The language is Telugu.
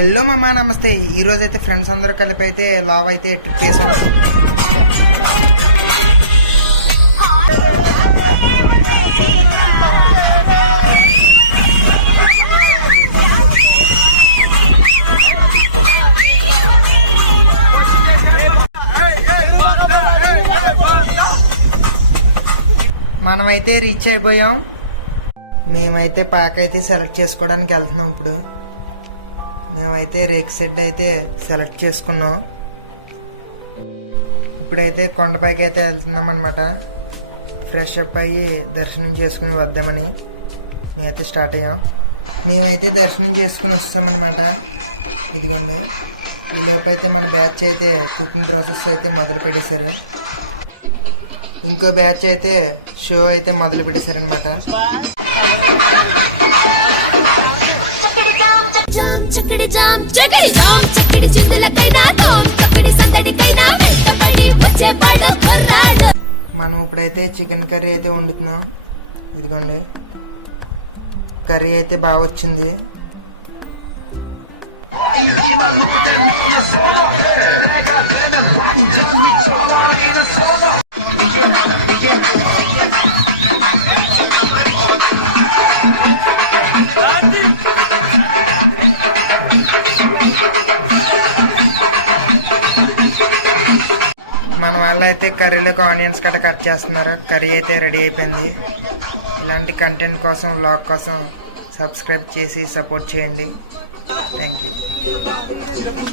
హలో మామ, నమస్తే. ఈ రోజు అయితే ఫ్రెండ్స్ అందరూ కలిపి అయితే లావ్ అయితే ట్రిప్ వేసాం. మనమైతే రీచ్ అయిపోయాం. మేమైతే ప్యాక్ అయితే సెలెక్ట్ చేసుకోవడానికి వెళ్తున్నాం. మేమైతే రేక్ సెట్ అయితే సెలెక్ట్ చేసుకున్నాం. ఇప్పుడైతే కొండపైకి అయితే వెళ్తున్నాం అనమాట. ఫ్రెష్ అప్ అయ్యి దర్శనం చేసుకుని వద్దామని మేమైతే స్టార్ట్ అయ్యాం. మేమైతే దర్శనం చేసుకుని వస్తామన్నమాట. ఇదిగోండి, ఈలోపు అయితే మన బ్యాచ్ అయితే కుకింగ్ ప్రాసెస్ అయితే మొదలు పెట్టేశారు. ఇంకో బ్యాచ్ అయితే షో అయితే మొదలు పెట్టేశారనమాట. మనం ఇప్పుడైతే చికెన్ కర్రీ అయితే వండుతున్నాం. ఇదిగోండి, కర్రీ అయితే బాగా వచ్చింది. మన వాళ్ళు అయితే కర్రీలోకి ఆనియన్స్ కట్ చేస్తున్నారు. కర్రీ అయితే రెడీ అయిపోయింది. ఇలాంటి కంటెంట్ కోసం, వ్లాగ్ కోసం సబ్స్క్రైబ్ చేసి సపోర్ట్ చేయండి. Thank you.